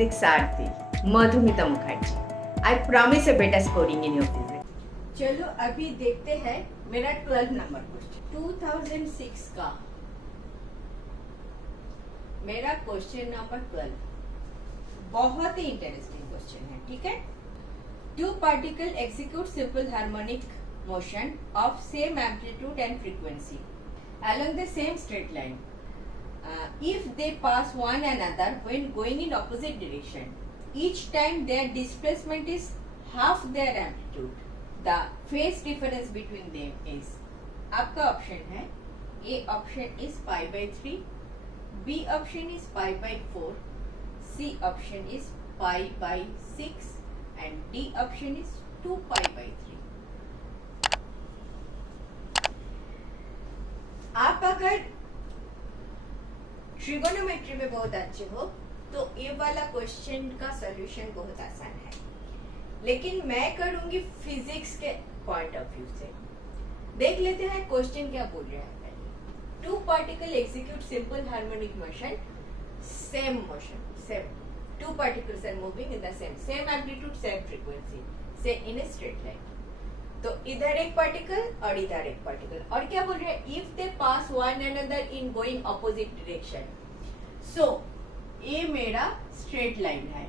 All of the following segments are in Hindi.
physics Aarti, Madhumita Mukherjee. I promise a better scoring in your physics. चलो अभी देखते हैं मेरा 12 नंबर क्वेश्चन 2006 का मेरा क्वेश्चन नंबर 12 बहुत ही इंटरेस्टिंग क्वेश्चन है. ठीक है. Two particle execute simple harmonic motion of same amplitude and frequency along the same straight line. If they pass one another when going in opposite direction, each time their displacement is half their amplitude. The phase difference between them is. आपका ऑप्शन है A option is pi by 3, B option is pi by 4, C option is pi by 6 and D option is 2 pi by 3. आप अगर ट्रिगोनोमेट्री में बहुत अच्छे हो तो ये वाला क्वेश्चन का सॉल्यूशन बहुत आसान है, लेकिन मैं करूंगी फिजिक्स के पॉइंट ऑफ व्यू से. देख लेते हैं क्वेश्चन क्या बोल रहा है. Two particle execute simple harmonic motion, same motion, same two particles are moving in the same amplitude, same frequency, say in a straight line. तो इधर एक पार्टिकल और इधर एक पार्टिकल, और क्या बोल रहे हैं, if they pass one another in going opposite direction. So ये मेरा स्ट्रेट लाइन है,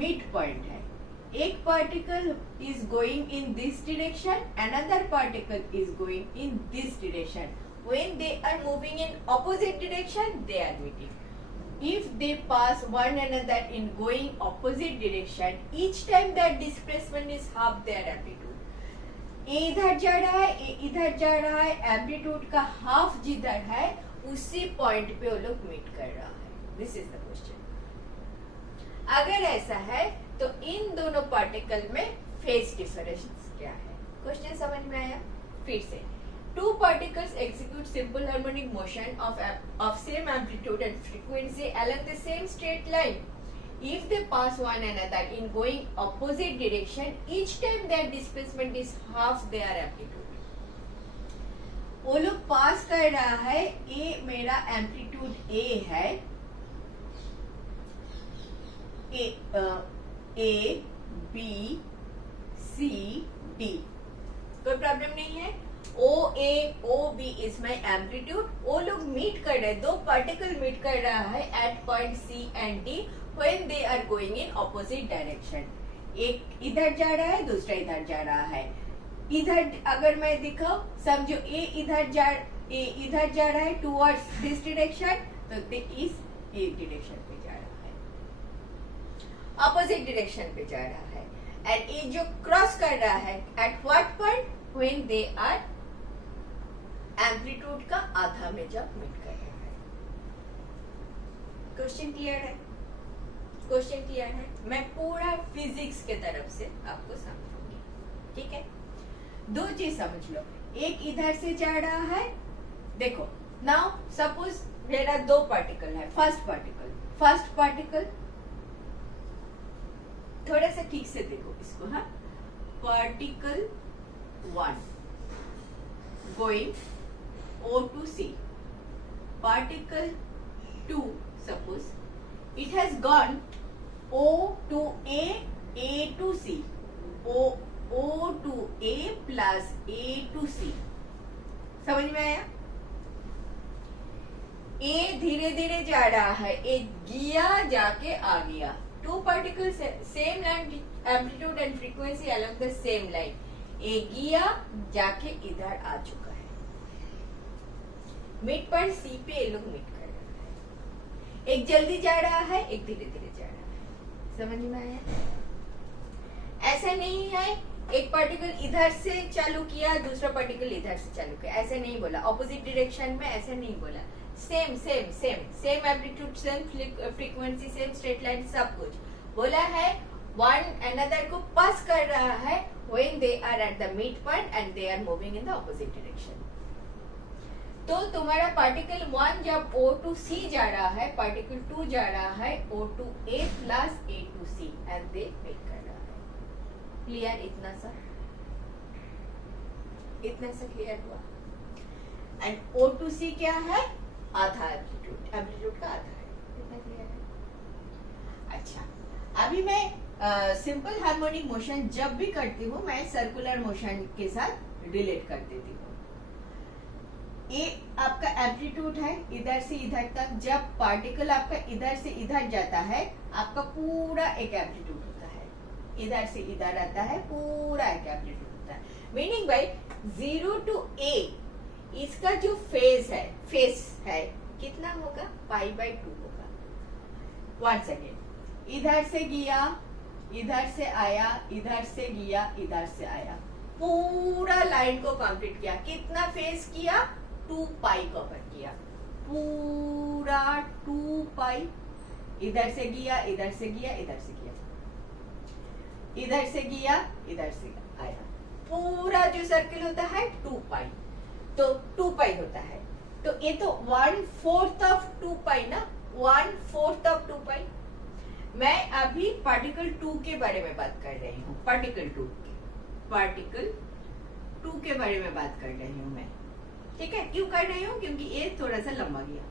मिड पॉइंट है. एक particle is going in this direction, another particle is going in this direction. When they are moving in opposite direction they are meeting. If they pass one another in going opposite direction, each time their displacement is half their amplitude. ए इधर जा रहा है, ए इधर जा रहा है, एम्पलीट्यूड का हाफ जिधर है उसी पॉइंट पे वो लोग मीट कर रहा है. This is the question. अगर ऐसा है तो इन दोनों पार्टिकल में फेज डिफरेंस क्या है. क्वेश्चन समझ में आया. फिर से two particles execute simple harmonic motion of same amplitude and frequency along the same straight line. If they pass one another in going opposite direction, each time their displacement is half their amplitude. वो लोग पास कर रहा है, ए मेरा एम्पलीट्यूड ए है, ए बी सी डी, कोई प्रॉब्लम नहीं है. O a o b is my amplitude. वो लोग मीट कर रहे हैं, दो पार्टिकल मीट कर रहा है at point C and D when they are going in opposite direction. एक इधर जा रहा है, दूसरा इधर जा रहा है. इधर अगर मैं दिखाऊं, समझो ए इधर जा रहा है towards this direction, तो दे इस ए डायरेक्शन पे जा रहा है, opposite direction पे जा रहा है. एंड ये जो क्रॉस कर रहा है at what point, when they are amplitude का आधा में जब मीट कर रहा है. क्वेश्चन क्लियर है. क्वेश्चन क्लियर है. मैं पूरा फिजिक्स के तरफ से आपको समझाऊंगी. ठीक है. दो चीज समझ लो. एक इधर से जा रहा है, देखो नाउ सपोज मेरा दो पार्टिकल है. फर्स्ट पार्टिकल थोड़ा सा ठीक से देखो इसको. हाँ, particle 1 going O to C. Particle 2 suppose it has gone O to A to C, O to A plus A to C. समझ में आया. A धीरे धीरे जा रहा है, एक गया जाके आ गया. Two particle same amplitude and frequency along the same line. एक गया जाके इधर आ चुका है. मिड पॉइंट सी पे ये लोग मीट कर रहे हैं. एक जल्दी जा रहा है, एक धीरे धीरे जा रहा है. समझ में आया. ऐसा नहीं है एक पार्टिकल इधर से चालू किया, दूसरा पार्टिकल इधर से चालू किया, ऐसा नहीं बोला. ऑपोजिट डायरेक्शन में ऐसा नहीं बोला. Same amplitude, same frequency, same straight line, सब कुछ बोला है. वन अनदर को पास कर रहा है when they are at the midpoint and they are moving in the opposite direction. तो तुम्हारा पार्टिकल 1 जब O to C जा रहा है, पार्टिकल 2 जा रहा है O to A plus A to C and they meet कर रहा है. क्लियर. इतना सा क्लियर हुआ. एंड O to C क्या है, आधा एम्पलीट्यूड का आधा है. इतना क्लियर है. अच्छा, अभी मैं सिंपल हार्मोनिक मोशन जब भी करती हूँ मैं सर्कुलर मोशन के साथ रिलेट कर देती हूँ। ये आपका एम्पलीट्यूड है इधर से इधर तक। जब पार्टिकल आपका इधर से इधर जाता है आपका पूरा एक एम्पलीट्यूड होता है, इधर से इधर आता है पूरा एक एम्पलीट्यूड होता है। मीनिंग बाय 0 to A इसका जो फेज है कितना होगा, π/2 होगा। वंस अगेन, इधर से गया, इधर से आया, इधर से गया, इधर से आया, पूरा लाइन को कंप्लीट किया। कितना फेज किया, 2π कवर किया, पूरा 2π। इधर से गया, इधर से गया, इधर से गया, इधर से गया, इधर से आया, पूरा जो सर्किल होता है 2π, तो 2π होता है। तो ये तो 1/4 ऑफ 2π ना, 1/4 ऑफ 2π। मैं अभी पार्टिकल 2 के बारे में बात कर रही हूँ, पार्टिकल 2 के बारे में बात कर रही हूँ मैं, ठीक है। क्यों कर रही हूँ, क्योंकि ये थोड़ा सा लंबा गया।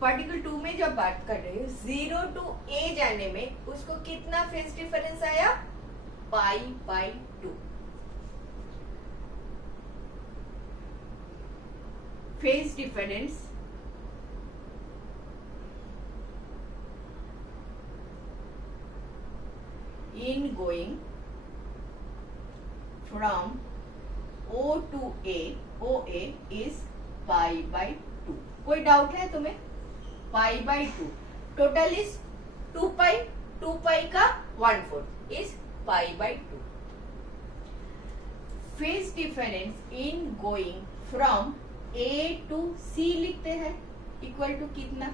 पार्टिकल 2 में जब बात कर रही हूँ 0 to A जाने में उसको कितना फेज डिफरेंस आया, π/2 phase difference in going from O to A, OA is π/2। कोई डाउट है तुम्हें, π/2 टोटल इज 2π, 2π का 1/4 is π/2। Phase difference in going from A to C लिखते हैं, इक्वल टू कितना,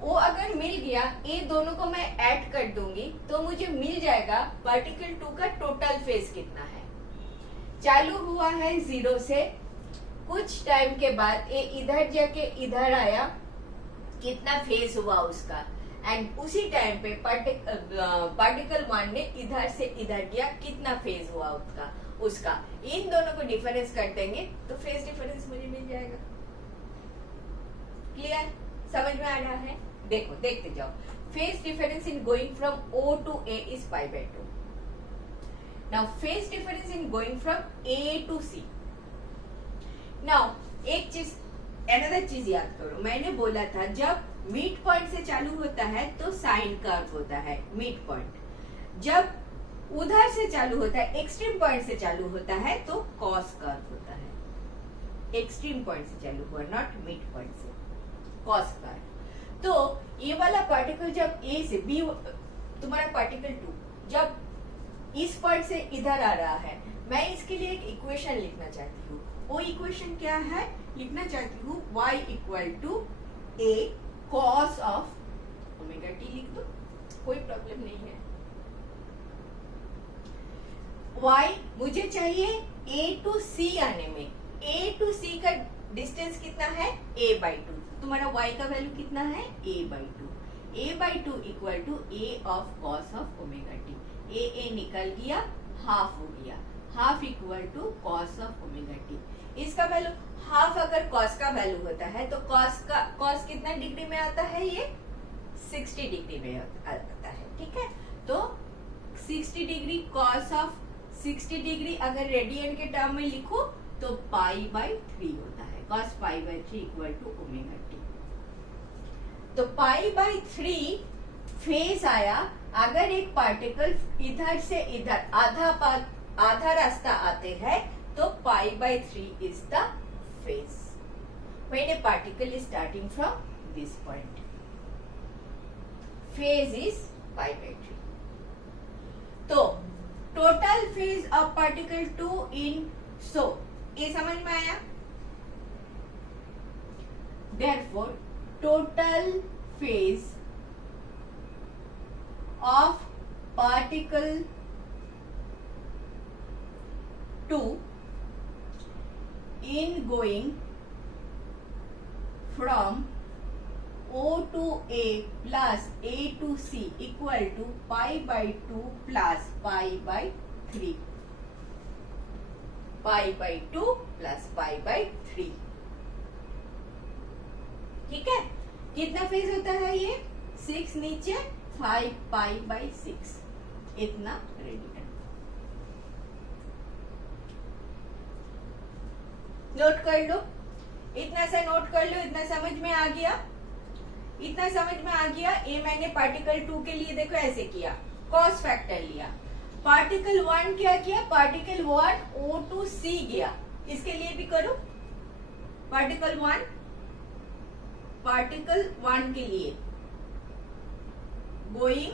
वो अगर मिल गया, ये दोनों को मैं ऐड कर दूंगी तो मुझे मिल जाएगा पार्टिकल 2 का टोटल फेज कितना है। चालू हुआ है 0 से, कुछ टाइम के बाद ये इधर जाके इधर आया, कितना फेज हुआ उसका, एंड उसी टाइम पे पार्टिकल 1 ने इधर से इधर गया, कितना फेज हुआ उसका। इन दोनों को डिफरेंस कर देंगे तो फेज डिफरेंस मुझे मिल जाएगा। क्लियर, समझ में आ रहा है? देखो, देखते जाओ। Phase difference in going from O to A is π/2। Now phase difference in going from A to C। Now एक चीज, अनदर चीज याद करो, मैंने बोला था जब मिड पॉइंट से चालू होता है तो साइन कर्व होता है मिड पॉइंट। जब उधर से चालू होता है, एक्सट्रीम पॉइंट से चालू होता है तो कॉस कर्व होता है। एक्सट्रीम पॉइंट से चालू हुआ, नॉट मिड पॉइंट से, कॉस कर्व। तो ये वाला पार्टिकल जब A से B, तुम्हारा पार्टिकल 2 जब इस पॉइंट से इधर आ रहा है, मैं इसके लिए एक इक्वेशन लिखना चाहती हूँ। वो इक्वेशन क्या है, लिखना चाहती हूँ y = a cos of omega t लिख दो, कोई प्रॉब्लम नहीं है। y मुझे चाहिए A to C आने में, A to C का डिस्टेंस कितना है, a/2। तुम्हारा y का वैल्यू कितना है, a/2। a/2 = a of cos of omega t। a निकल गया, हाफ हो गया, half = cos of omega t। इसका वैल्यू हाफ अगर cos का वैल्यू होता है तो cos कितना डिग्री में आता है, ये 60 डिग्री में आता है, ठीक है। तो 60 डिग्री cos ऑफ 60 डिग्री अगर रेडियन के टर्म में लिखो तो π/3 होता है, cos π/3 = ओमेगा t। तो π/3 फेज आया। अगर एक पार्टिकल इधर से इधर आधा रास्ता आते हैं तो π/3 is the phase. When a particle is starting from this point, phase is π/3। तो टोटल फेज ऑफ पार्टिकल 2 इन, सो ये समझ में आया। Therefore, total phase of particle 2 in going from O to A plus A to C equal to π/2 plus π/3, π/2 plus π/3, ठीक है। कितना फेज होता है ये? 6 नीचे 5 पाई बाई 6 इतना रेडियन। नोट कर लो, इतना सा नोट कर लो। इतना समझ में आ गया? इतना समझ में आ गया। ये मैंने पार्टिकल 2 के लिए देखो ऐसे किया, कॉस फैक्टर लिया। पार्टिकल 1 क्या किया? पार्टिकल 1 O2C गया। इसके लिए भी करो। पार्टिकल 1 के लिए going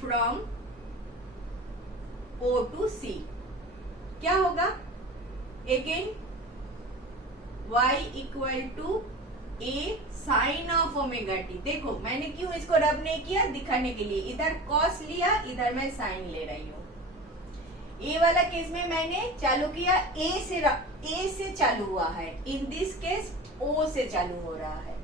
from O to C क्या होगा? Again y equal to A sine of omega t. देखो मैंने क्यों इसको रब नहीं किया? दिखाने के लिए। इधर कॉस लिया, इधर मैं साइन ले रही हूँ। ए वाला केस में मैंने चालू किया ए से चालू हुआ है, इन दिस केस ओ से चालू हो रहा है।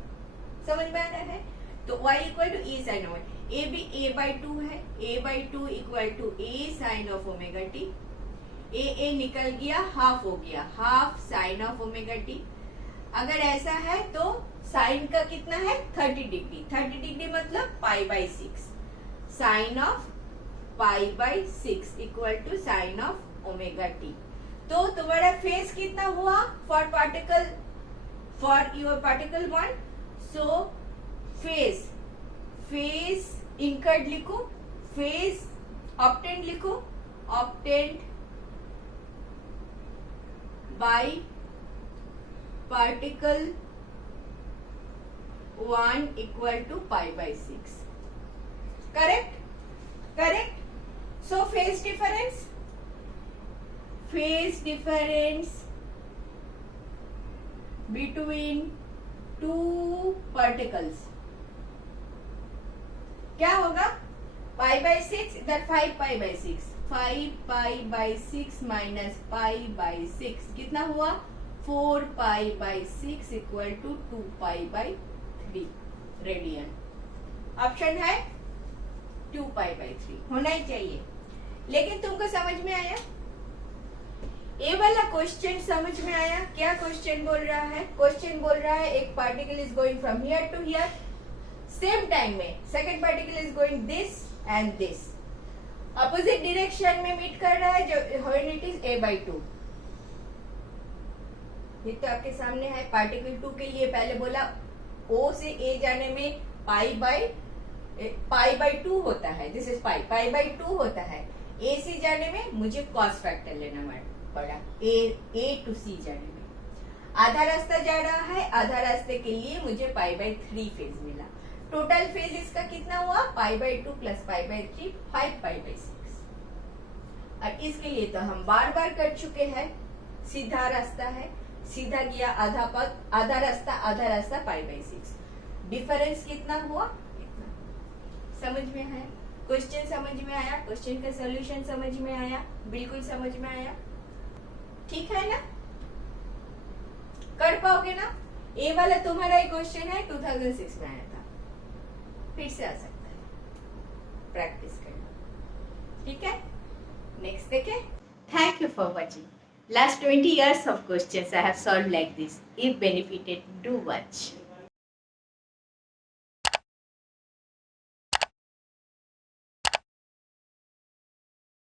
समझ में आ रहा है? तो y equal to A sine of a भी a/2 है। a/2 equal to A sine of omega t. A निकल गया, हाफ हो गया, half sine of omega t. अगर ऐसा है तो साइन का कितना है? 30 डिग्री। 30 डिग्री मतलब pi by 6। Sine of pi by 6 equal to sine of omega t. तो तुम्हारा फेज कितना हुआ for your particle 1? So phase incurred लिखो, फेज ऑब्टेन्ड लिखो, obtained by particle 1 equal to pi by 6. Correct? So phase difference between two particles क्या होगा? pi by 6, इधर 5 pi by 6, 5 pi by 6 minus pi by 6 कितना हुआ? 4 pi by 6 equal to 2 pi by 3 radian. Option है 2 पाई बाई 3 होना ही चाहिए। लेकिन तुमको समझ में आया? ये वाला क्वेश्चन समझ में आया? क्या क्वेश्चन बोल रहा है? क्वेश्चन बोल रहा है एक particle is going from here to here, same time में second particle is going this and this, opposite direction में मीट कर रहा है, जो व्हेन इट इज a/2। ये तो आपके सामने है। पार्टिकल 2 के लिए पहले बोला O से A जाने में पाई बाई 2 होता है, दिस इज पाई बाई 2 होता है। A से जाने में मुझे कॉस फैक्टर लेना पड़ा, A to C जाने में। आधा रास्ता जा रहा है, आधा रास्ते के लिए मुझे पाई बाई 3 फेज मिला। टोटल फेज इसका कितना हुआ? Pi by 2 plus pi by 3, 5 pi by 6। और इसके लिए तो हम बार कर चुके हैं, सीधा रास्ता है, सीधा गया आधा रास्ता पाई बाई 6। डिफरेंस कितना हुआ? इतना। समझ में आया? क्वेश्चन समझ में आया? क्वेश्चन का सॉल्यूशन समझ में आया? बिल्कुल समझ में आया? ठीक है ना? कर पाओगे ना? ए वाला तुम्हारा एक क्वेश्चन है 2006 में आया था, फिर से आ सकता है, प्रैक्टिस करना। ठीक है? नेक्स्ट देखें। Thank you for watching. Last 20 years of questions I have solved like this. If benefited, do watch.